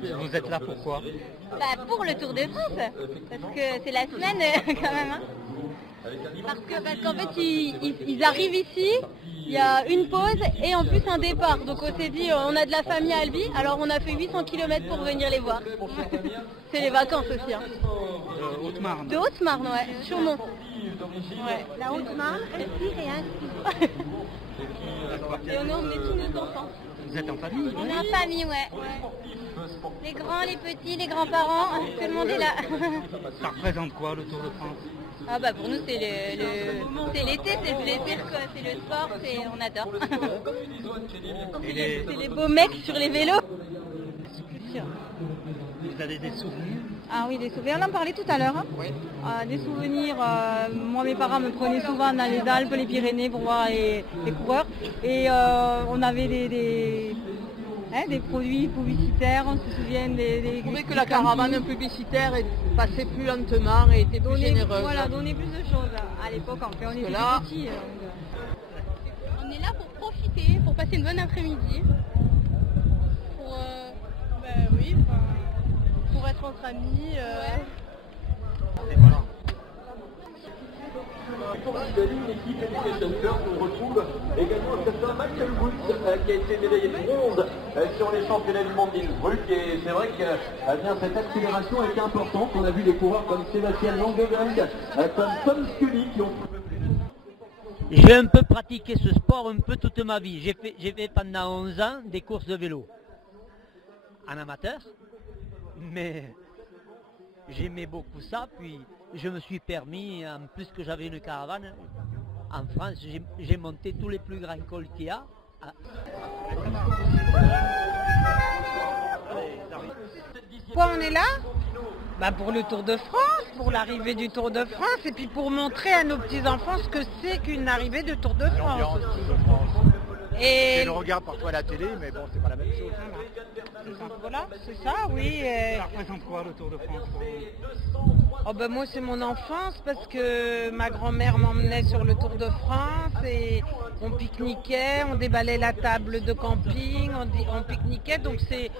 Vous êtes là pourquoi? Bah, pour le Tour de France, parce que c'est la semaine quand même. Hein. Parce qu'en fait, ils arrivent ici, il y a une pause et en plus un départ. Donc on s'est dit, on a de la famille à Albi, alors on a fait 800 km pour venir les voir. C'est les vacances aussi. Hein. De Haute-Marne. De Haute-Marne, ouais, Chaumont. Ouais. La Haute-Marne, respire et inspire. Et on a emmené tous nos enfants. Vous êtes en famille? On est en famille, ouais. Les grands, les petits, les grands-parents, tout le monde est là. Ça représente quoi le Tour de France? Ah bah pour nous c'est l'été, c'est le plaisir, quoi. C'est le sport, on adore. C'est les beaux mecs sur les vélos. C'est sûr. Vous avez des souvenirs? Ah oui, des souvenirs, on en parlait tout à l'heure. Hein. Oui. Des souvenirs, moi mes parents me prenaient souvent dans les Alpes, les Pyrénées pour voir les coureurs. Et on avait des produits publicitaires, on se souvient Je trouvais que la caravane publicitaire passait plus lentement et était plus généreuse. Voilà, donnait plus de choses à l'époque, en fait, on était là... petits. On est là pour profiter, pour passer une bonne après-midi. Pour être entre amis. Et voilà. Pour l'Italie, l'équipe Education First, on retrouve également un certain Michael Woods qui a été médaillé de bronze sur les championnats du monde d'Innsbruck. Et c'est vrai que cette accélération a été importante. On a vu des coureurs comme Sébastien Langegang, comme Tom Scully qui ont... J'ai un peu pratiqué ce sport un peu toute ma vie. J'ai fait pendant 11 ans des courses de vélo. En amateur. Mais j'aimais beaucoup ça, puis je me suis permis, en plus que j'avais une caravane, en France, j'ai monté tous les plus grands cols qu'il y a. Pourquoi on est là? Bah pour le Tour de France, pour l'arrivée du Tour de France, et puis pour montrer à nos petits-enfants ce que c'est qu'une arrivée de Tour de France aussi. Et je le regarde parfois à la télé, mais bon, c'est pas la même chose. Voilà, c'est ça, oui. Ça représente quoi le Tour de France pour vous? Oh ben moi c'est mon enfance parce que ma grand-mère m'emmenait sur le Tour de France et on pique-niquait, on déballait la table de camping, on pique-niquait, donc c'est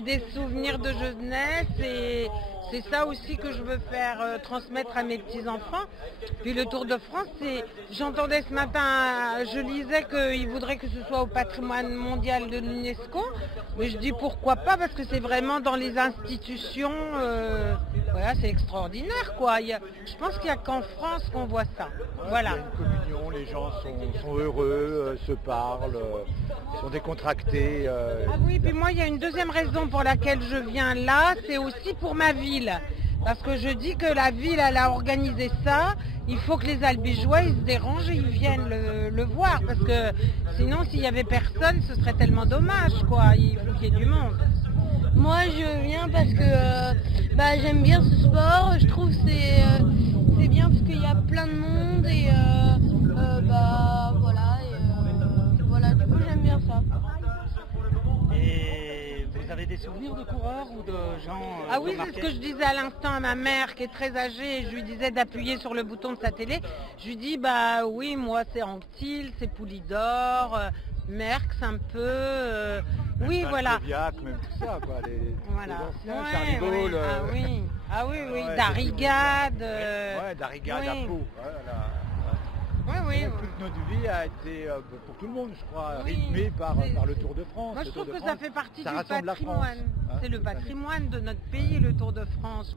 des souvenirs de jeunesse et c'est ça aussi que je veux faire transmettre à mes petits-enfants. Puis le Tour de France, j'entendais ce matin, je lisais qu'il voudrait que ce soit au patrimoine mondial de l'UNESCO, mais je dis pourquoi pas, parce que c'est vraiment dans les institutions, voilà, c'est extraordinaire quoi. Je pense qu'il n'y a qu'en France qu'on voit ça. Voilà. Il y a une communion, les gens sont heureux, se parlent, sont décontractés. Ah oui, puis moi il y a une deuxième raison pour laquelle je viens là, c'est aussi pour ma ville. Parce que je dis que la ville elle a organisé ça, il faut que les Albigeois ils se dérangent et ils viennent le voir, parce que sinon s'il n'y avait personne ce serait tellement dommage quoi, il faut qu'il y ait du monde. Moi je viens parce que j'aime bien ce sport, je trouve que c'est bien parce qu'il y a plein de monde et voilà, du coup j'aime bien ça. Et vous avez des souvenirs de coureurs ou de gens Ah oui, c'est ce que je disais à l'instant à ma mère qui est très âgée, et je lui disais d'appuyer sur le bouton de sa télé. Je lui dis bah oui, moi c'est Anctil, c'est Poulidor, Merckx un peu, oui voilà. Même tout ça quoi, voilà. Les anciens, Charlie Gaulle. Ah oui, ouais, Darrigade. Darrigade à Pau. Oui. Toute notre vie a été, pour tout le monde, je crois, Oui, rythmée par le Tour de France. Moi, je trouve que ça fait partie du rassemble la France, patrimoine. hein, C'est le patrimoine de notre pays, le Tour de France.